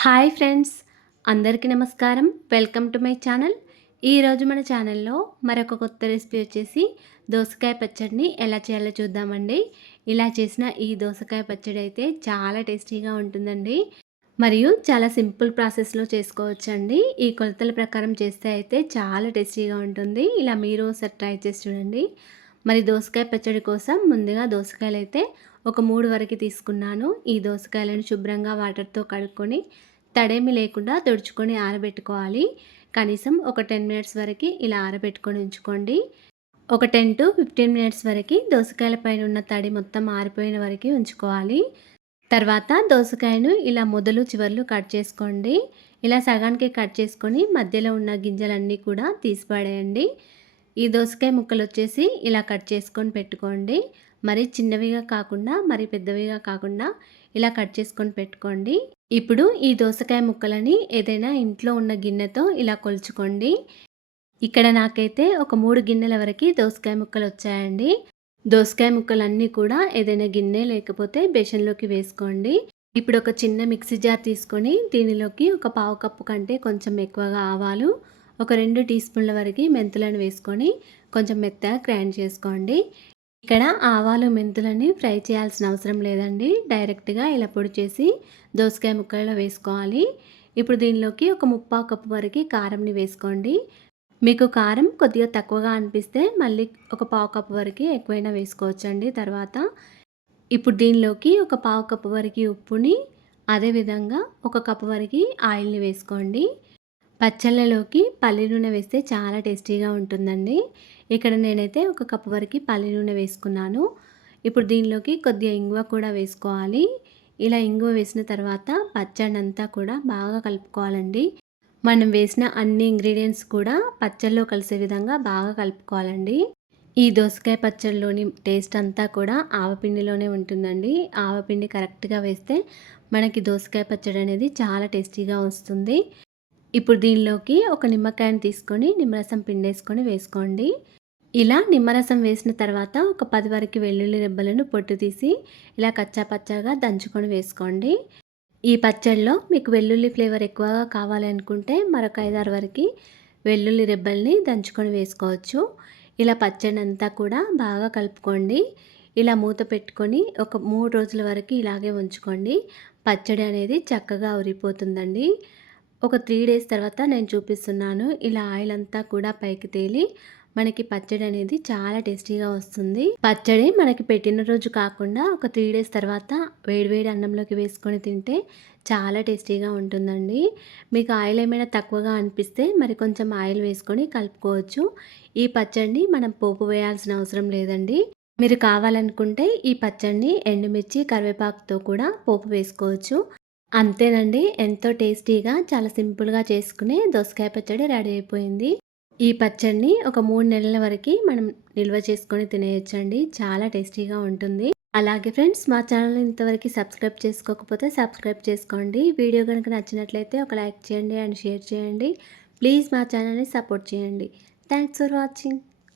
Hi friends, అందరికీ నమస్కారం. Welcome to my channel. ఈరోజు మన ఛానల్లో మరొక కొత్త రెసిపీ వచ్చేసి దోసకాయ పచ్చడిని ఎలా చేయాలో చూద్దామండి. ఇలా చేసిన ఈ దోసకాయ పచ్చడి అయితే చాలా టేస్టీగా ఉంటుందండి. మరియు చాలా సింపుల్ ప్రాసెస్లో చేసుకోవచ్చండి. ఈ కొలతల ప్రకారం చేస్తే అయితే చాలా టేస్టీగా ఉంటుంది. ఇలా మీరు ఒకసారి ట్రై చేసి చూడండి. మరి దోసకాయ పచ్చడి కోసం ముందుగా దోసకాయలు అయితే ఒక 3 వరకు తీసుకున్నాను. ఈ దోసకాయలను శుభ్రంగా వాటర్తో కడుక్కొని తడేమి లేకుండా తుడుచుకొని ఆరబెట్టుకోవాలి. కనీసం ఒక 10 మినిట్స్ వరకు ఇలా ఆరబెట్టుకొని ఉంచుకోండి. ఒక 10-15 మినిట్స్ వరకు దోసకాయల పైన ఉన్న తడి మొత్తం ఆరిపోయిన వరకు ఉంచుకోవాలి. తర్వాత దోసకాయను ఇలా మొదలు చివర్లు కట్ చేసుకోండి. ఇలా సగానికి కట్ చేసుకొని మధ్యలో ఉన్న గింజలన్నీ కూడా తీసిపడేయండి. ఈ దోసకాయ ముక్కలు వచ్చేసి ఇలా కట్ చేసుకొని పెట్టుకోండి. మరి చిన్నవిగా కాకుండా మరి పెద్దవిగా కాకుండా ఇలా కట్ చేసుకొని పెట్టుకోండి. ఇప్పుడు ఈ దోసకాయ ముక్కలని ఏదైనా ఇంట్లో ఉన్న గిన్నెతో ఇలా కొలుచుకోండి. ఇక్కడ నాకైతే ఒక 3 గిన్నెల వరకు దోసకాయ ముక్కలు వచ్చాయండి. దోసకాయ ముక్కలన్నీ కూడా ఏదైనా గిన్నె లేకపోతే బేషన్లోకి వేసుకోండి. ఇప్పుడు ఒక చిన్న మిక్సీ జార్ తీసుకొని దీనిలోకి ఒక పావు కప్పు కంటే కొంచెం ఎక్కువగా ఆవాలు, ఒక 2 టీ స్పూన్ల వరకు మెంతులను వేసుకొని కొంచెం మెత్తగా గ్రైండ్ చేసుకోండి. ఇక్కడ ఆవాలు మెంతులని ఫ్రై చేయాల్సిన అవసరం లేదండి. డైరెక్ట్గా ఇలా పొడి చేసి దోసకాయ ముక్కలలో వేసుకోవాలి. ఇప్పుడు దీనిలోకి ఒక 3/4 కప్పు వరకు కారంని వేసుకోండి. మీకు కారం కొద్దిగా తక్కువగా అనిపిస్తే మళ్ళీ ఒక పావు కప్పు వరకు ఎక్కువైనా వేసుకోవచ్చండి తర్వాత. ఇప్పుడు దీనిలోకి ఒక పావు కప్పు వరకు ఉప్పుని, అదేవిధంగా ఒక కప్పు వరకు ఆయిల్ని వేసుకోండి. పచ్చళ్ళలోకి పల్లి నూనె వేస్తే చాలా టేస్టీగా ఉంటుందండి. ఇక్కడ నేనైతే ఒక కప్పు వరకు పల్లి నూనె వేసుకున్నాను. ఇప్పుడు దీనిలోకి కొద్దిగా ఇంగువ కూడా వేసుకోవాలి. ఇలా ఇంగువ వేసిన తర్వాత పచ్చడి అంతా కూడా బాగా కలుపుకోవాలండి. మనం వేసిన అన్ని ఇంగ్రీడియంట్స్ కూడా పచ్చళ్ళలో కలిసే విధంగా బాగా కలుపుకోవాలండి. ఈ దోసకాయ పచ్చడిలోని టేస్ట్ అంతా కూడా ఆవపిండిలోనే ఉంటుందండి. ఆవపిండి కరెక్ట్గా వేస్తే మనకి దోసకాయ పచ్చడి అనేది చాలా టేస్టీగా వస్తుంది. ఇప్పుడు దీనిలోకి ఒక నిమ్మకాయని తీసుకొని నిమ్మరసం పిండేసుకొని వేసుకోండి. ఇలా నిమ్మరసం వేసిన తర్వాత ఒక 10 వరకు వెల్లుల్లి రెబ్బలను పొట్టు తీసి ఇలా కచ్చా పచ్చాగా దంచుకొని వేసుకోండి. ఈ పచ్చడిలో మీకు వెల్లుల్లి ఫ్లేవర్ ఎక్కువగా కావాలి అనుకుంటే మరొక 5-6 వరకు వెల్లుల్లి రెబ్బల్ని దంచుకొని వేసుకోవచ్చు. ఇలా పచ్చడి అంతా కూడా బాగా కలుపుకోండి. ఇలా మూత పెట్టుకొని ఒక 3 రోజుల వరకు ఇలాగే ఉంచుకోండి. పచ్చడి అనేది చక్కగా ఉరిపోతుందండి. ఒక 3 డేస్ తర్వాత నేను చూపిస్తున్నాను. ఇలా ఆయిల్ అంతా కూడా పైకి తేలి మనకి పచ్చడి అనేది చాలా టేస్టీగా వస్తుంది. పచ్చడి మనకి పెట్టిన రోజు కాకుండా ఒక 3 డేస్ తర్వాత వేడివేడి అన్నంలోకి వేసుకొని తింటే చాలా టేస్టీగా ఉంటుందండి. మీకు ఆయిల్ ఏమైనా తక్కువగా అనిపిస్తే మరి కొంచెం ఆయిల్ వేసుకొని కలుపుకోవచ్చు. ఈ పచ్చడిని మనం పోపు వేయాల్సిన అవసరం లేదండి. మీరు కావాలనుకుంటే ఈ పచ్చడిని ఎండుమిర్చి, కరివేపాకుతో కూడా పోపు వేసుకోవచ్చు. అంతేనండి, ఎంతో టేస్టీగా చాలా సింపుల్గా చేసుకునే దోసకాయ పచ్చడి రెడీ అయిపోయింది. ఈ పచ్చడిని ఒక 3 నెలల వరకు మనం నిల్వ చేసుకొని తినేయచ్చండి. చాలా టేస్టీగా ఉంటుంది. అలాగే ఫ్రెండ్స్, మా ఛానల్ని ఇంతవరకు సబ్స్క్రైబ్ చేసుకోకపోతే సబ్స్క్రైబ్ చేసుకోండి. వీడియో కనుక నచ్చినట్లయితే ఒక లైక్ చేయండి అండ్ షేర్ చేయండి. ప్లీజ్ మా ఛానల్ని సపోర్ట్ చేయండి. Thanks for watching.